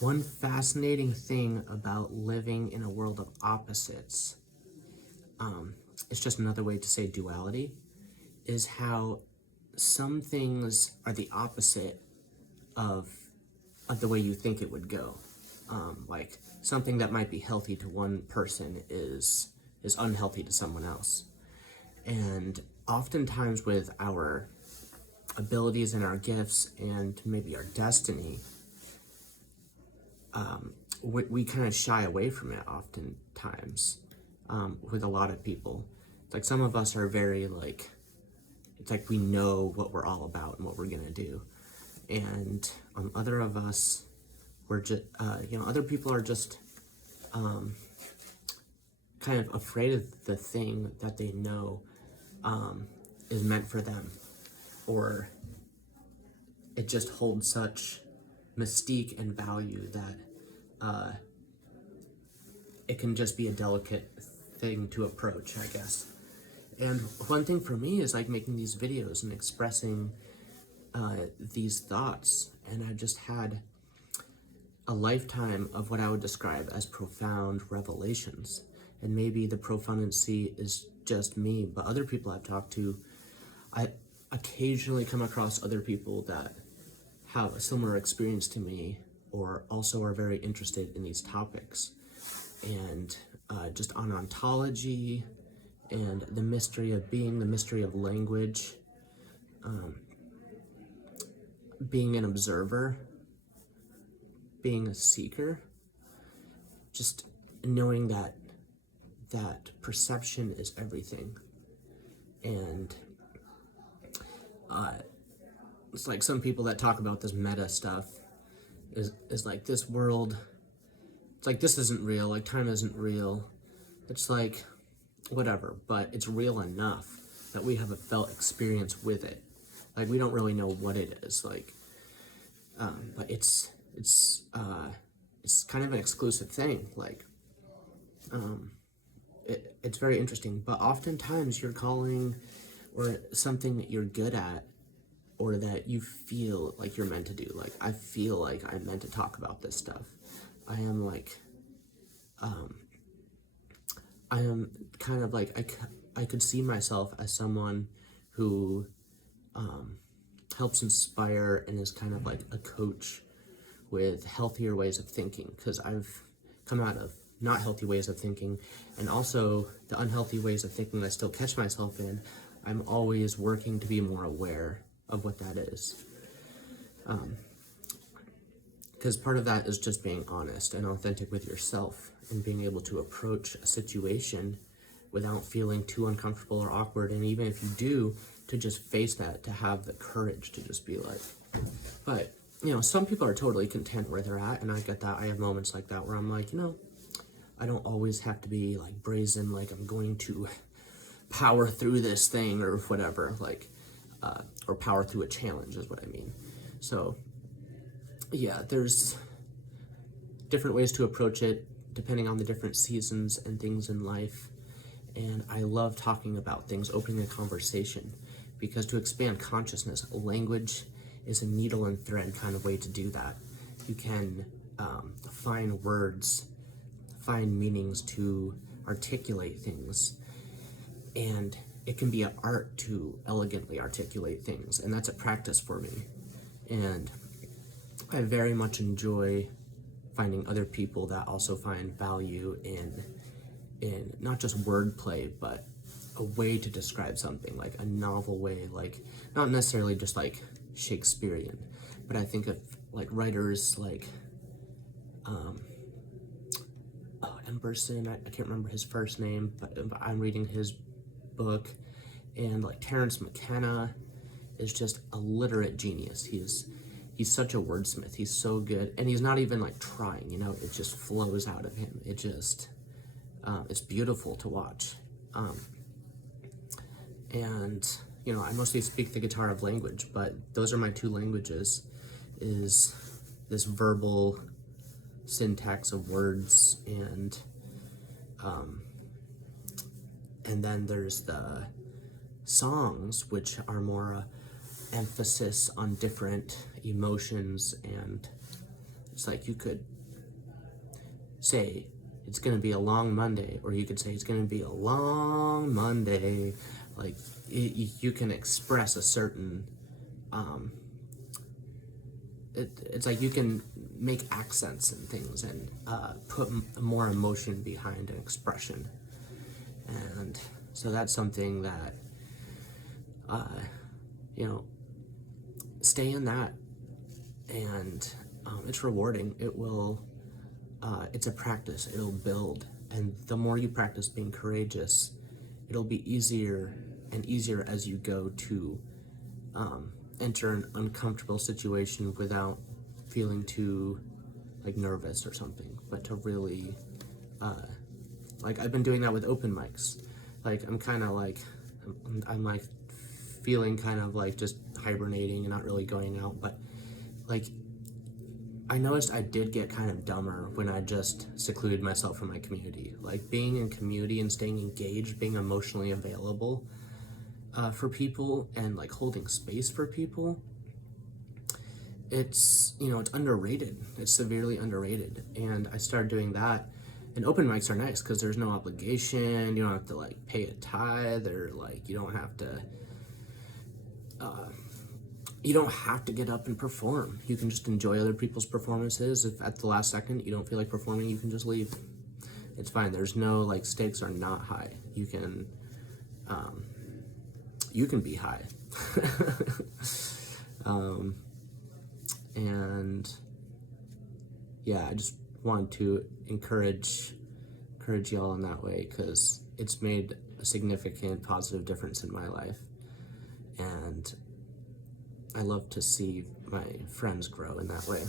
One fascinating thing about living in a world of opposites, it's just another way to say duality, is how some things are the opposite of the way you think it would go. Like something that might be healthy to one person is unhealthy to someone else. And oftentimes with our abilities and our gifts and maybe our destiny, we kind of shy away from it oftentimes, with a lot of people. It's like some of us are very like, it's like we know what we're all about and what we're gonna do. And other of us, we're just, other people are just kind of afraid of the thing that they know is meant for them, or it just holds such mystique and value that it can just be a delicate thing to approach, I guess. And one thing for me is like making these videos and expressing these thoughts, and I just had a lifetime of what I would describe as profound revelations. And maybe the profundancy is just me, but other people I've talked to, I occasionally come across other people that have a similar experience to me, or also are very interested in these topics. And just on ontology and the mystery of being, the mystery of language, being an observer, being a seeker, just knowing that perception is everything. And it's like some people that talk about this meta stuff is like this world, it's like this isn't real, like time isn't real. It's like whatever, but it's real enough that we have a felt experience with it. Like we don't really know what it is, like, but it's kind of an exclusive thing. Like, it's very interesting. But oftentimes your calling or something that you're good at, or that you feel like you're meant to do. Like I feel like I'm meant to talk about this stuff. I am like, I am kind of like, I could see myself as someone who helps inspire and is kind of like a coach with healthier ways of thinking, because I've come out of not healthy ways of thinking, and also the unhealthy ways of thinking I still catch myself in. I'm always working to be more aware of what that is. Because part of that is just being honest and authentic with yourself, and being able to approach a situation without feeling too uncomfortable or awkward. And even if you do, to just face that, to have the courage to just be like, but some people are totally content where they're at, and I get that. I have moments like that where I'm like, I don't always have to be like brazen, like I'm going to power through this thing or whatever, like, or power through a challenge is what I mean. So yeah, there's different ways to approach it depending on the different seasons and things in life. And I love talking about things, opening a conversation, because to expand consciousness, language is a needle and thread kind of way to do that. You can find words, find meanings to articulate things, and it can be an art to elegantly articulate things, and that's a practice for me. And I very much enjoy finding other people that also find value in not just wordplay, but a way to describe something, like a novel way, like not necessarily just like Shakespearean, but I think of like writers like Emerson, I can't remember his first name, but I'm reading his book, and like Terence McKenna is just a literate genius. He's such a wordsmith. He's so good, and he's not even like trying, it just flows out of him. It just, it's beautiful to watch. And, I mostly speak the guitar of language, but those are my two languages, is this verbal syntax of words, and then there's the songs, which are more emphasis on different emotions and It's like you could say it's going to be a long Monday, or you could say it's going to be a long Monday. Like you can express a certain, it's like you can make accents and things and put more emotion behind an expression. And so that's something that, stay in that. And it's rewarding. It will, it's a practice. It'll build. And the more you practice being courageous, it'll be easier and easier as you go to enter an uncomfortable situation without feeling too nervous or something, but to really I've been doing that with open mics. I'm kind of I'm feeling kind of just hibernating and not really going out, but I noticed I did get kind of dumber when I just secluded myself from my community. Being in community and staying engaged, being emotionally available for people, and holding space for people, it's it's underrated. It's severely underrated. And I started doing that. And open mics are nice because there's no obligation. You don't have to pay a tithe, or you don't have to get up and perform. You can just enjoy other people's performances. If at the last second you don't feel like performing, you can just leave. It's fine. There's no stakes are not high. You can be high. And yeah, I just want to encourage y'all in that way, because it's made a significant positive difference in my life, and I love to see my friends grow in that way.